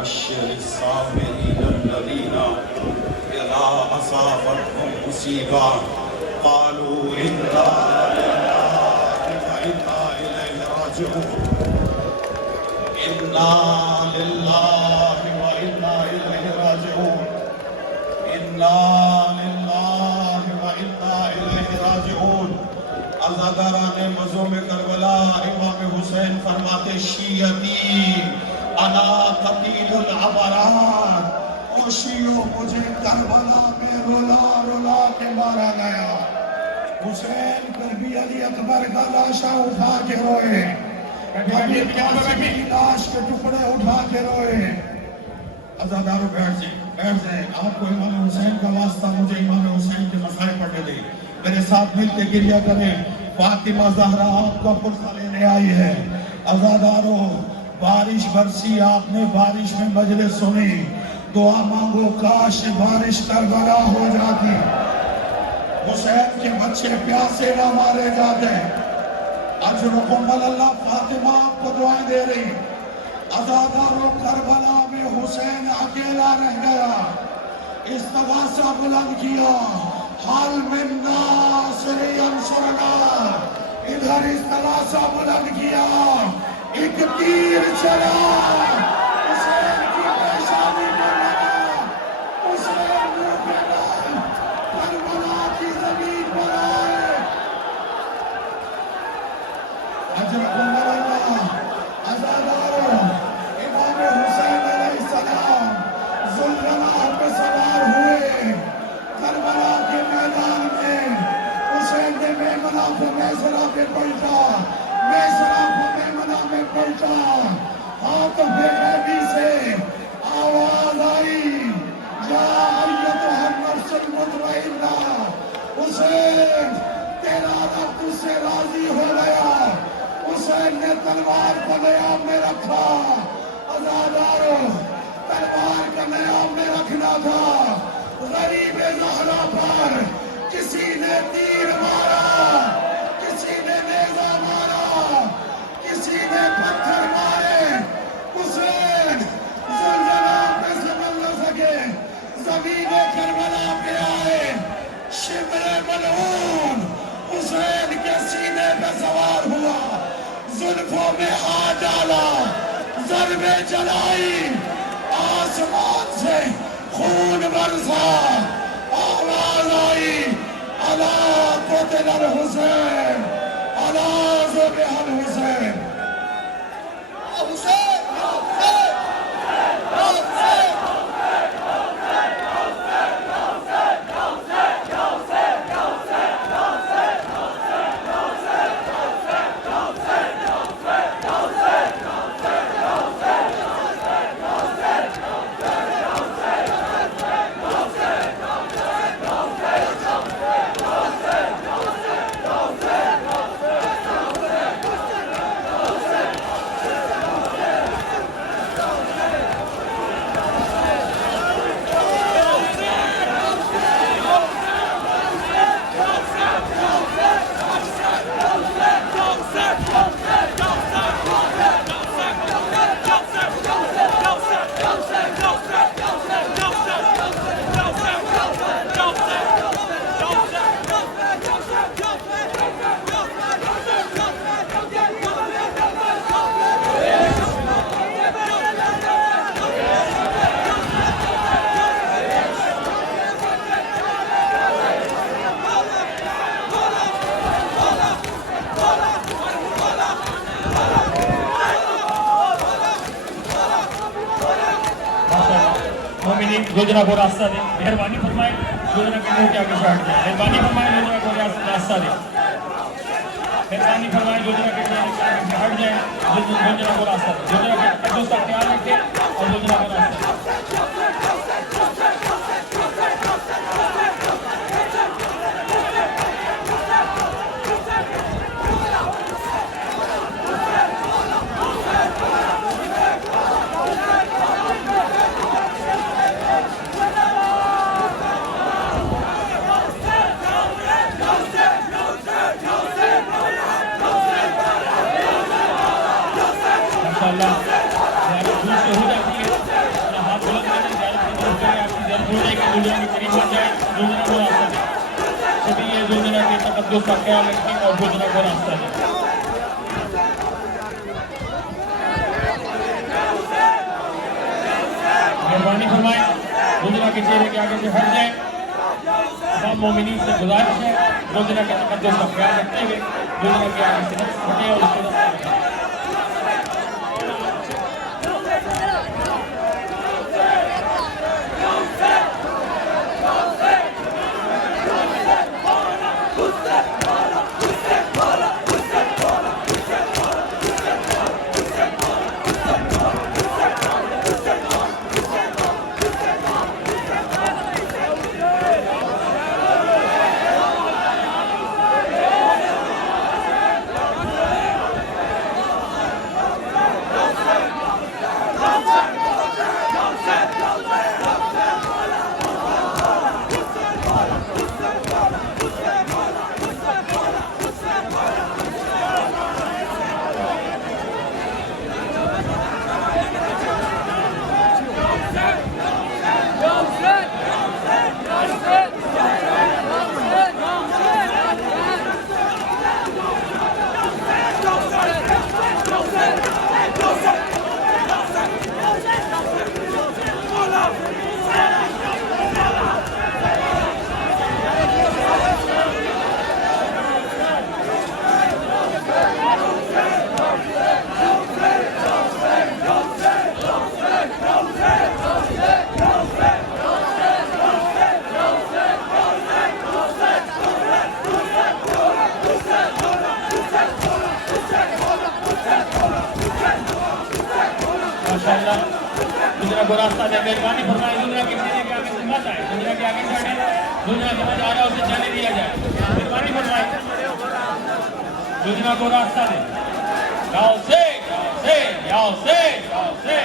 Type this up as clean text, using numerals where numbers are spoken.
وبشر الصابرين الذين إذا أصابتهم مصيبة قالوا إنا لله وإنا إليه راجعون. إنا لله وإنا إليه راجعون. إنا لله وإنا إليه راجعون. अज़ादारान मज़ूम करबला इमाम हुसैन फरमाते शियती अना कतीलुल अबरार, ओ शियो मुझे करबला में रुला रुला के मारा गया। हुसैन पर भी अली अकबर का लाशा उठा के रोए, अली की लाश के टुकड़े उठा के रोए। अज़ादारों बैठ जाए, आपको इमाम हुसैन का वास्ता, मुझे इमाम हुसैन के मसाइल पढ़ने दे। मेरे साथ मिलके गिरिया करें। फातिमा ज़हरा आपका पुरसा लेने आई है। अज़ादारों, बारिश बरसी, आपने बारिश में मजलिस सुनी, दुआ मांगो काश बारिश करबला हो जाती, हुसैन के बच्चे प्यासे ना मारे जाते। अजरुकुम अल्लाह। फातिमा आपको दुआएं दे रही। अज़ादारों, करबला में हुसैन अकेला रह गया। इस्तग़ासा बुलंद किया, हाल में नासिर अंसुरना। इधर इस्तग़ासा बुलंद किया, एक तीर चला हुसैन की पेशानी में लगा। हुसैन मुंह पे डाल करबला की जमीन पर आए। अजरुकुम अल्लाह। अज़ादारों, इमाम हुसैन अलैहिस्सलाम ज़ुल्फ़िकार पे सवार हुए। करबला के मैदान में हुसैन ने मेमना को मैसरा पे पलटा, मैसरा को मेमना में पलटा। हाथ बेखैफी से आवाज आई, या अय्युहन नफ्सुल मुतमइन्ना, हुसैन तेरा रब तुझसे राजी हो गया। हुसैन ने तलवार को नियाम में रखा। अज़ादारों, तलवार का नियाम में रखना था। गरीब ज़हरा पर किसी ने तीर मारा, किसी ने नेज़ा मारा, किसी ने पत्थर मारे। हुसैन ज़ुल्ज़ला पे संभल न सके, ज़मीने करबला पे आए। शिब्र मलऊन हुसैन के सीने पे सवार हुआ, जुल्फों में हाथ डाला, ज़रबे चलाई, आसमान से खून बरसा। आवाज आई, अला क़ुतिल हुसैन, अला ज़ुबिहल हुसैन। योजना को रास्ता दे, मेहरबानी फरमाए। योजना के मुंह के आगे से हट जाए, मेहरबानी फरमाए। योजना को रास्ता दे, मेहरबानी फरमाए। योजना के आगे से हट जाए, योजना को रास्ता दे। योजना के दोस्तों का ख्याल रखें और योजना को रास्ता माशाअल्लाह। जोजना के करीब आ जाए, जोजना को रास्ता दें। सभी ये जोजना के तकद्दुस का ख्याल रखें और जोजना को रास्ता दें। मेहरबानी फरमाएं, जोजना के चेहरे के आगे से हट जाए। तमाम मोमिनीन से गुजारिश है, जोजना के तकद्दुस का ख्याल रखते हुए जोजना के आगे से हटे और उसको रास्ता दें। माशाअल्लाह, दुनिया को रास्ता दे। मेहरबानी फरमाए, दुनिया के सीने के आगे से मत आए, दुनिया के आगे से हटे। दुनिया समझ आ रहा है उसे जाने दिया जाए। मेहरबानी फरमाए, दुनिया को रास्ता दे। जाओ से, जाओ से, जाओ से, जाओ से।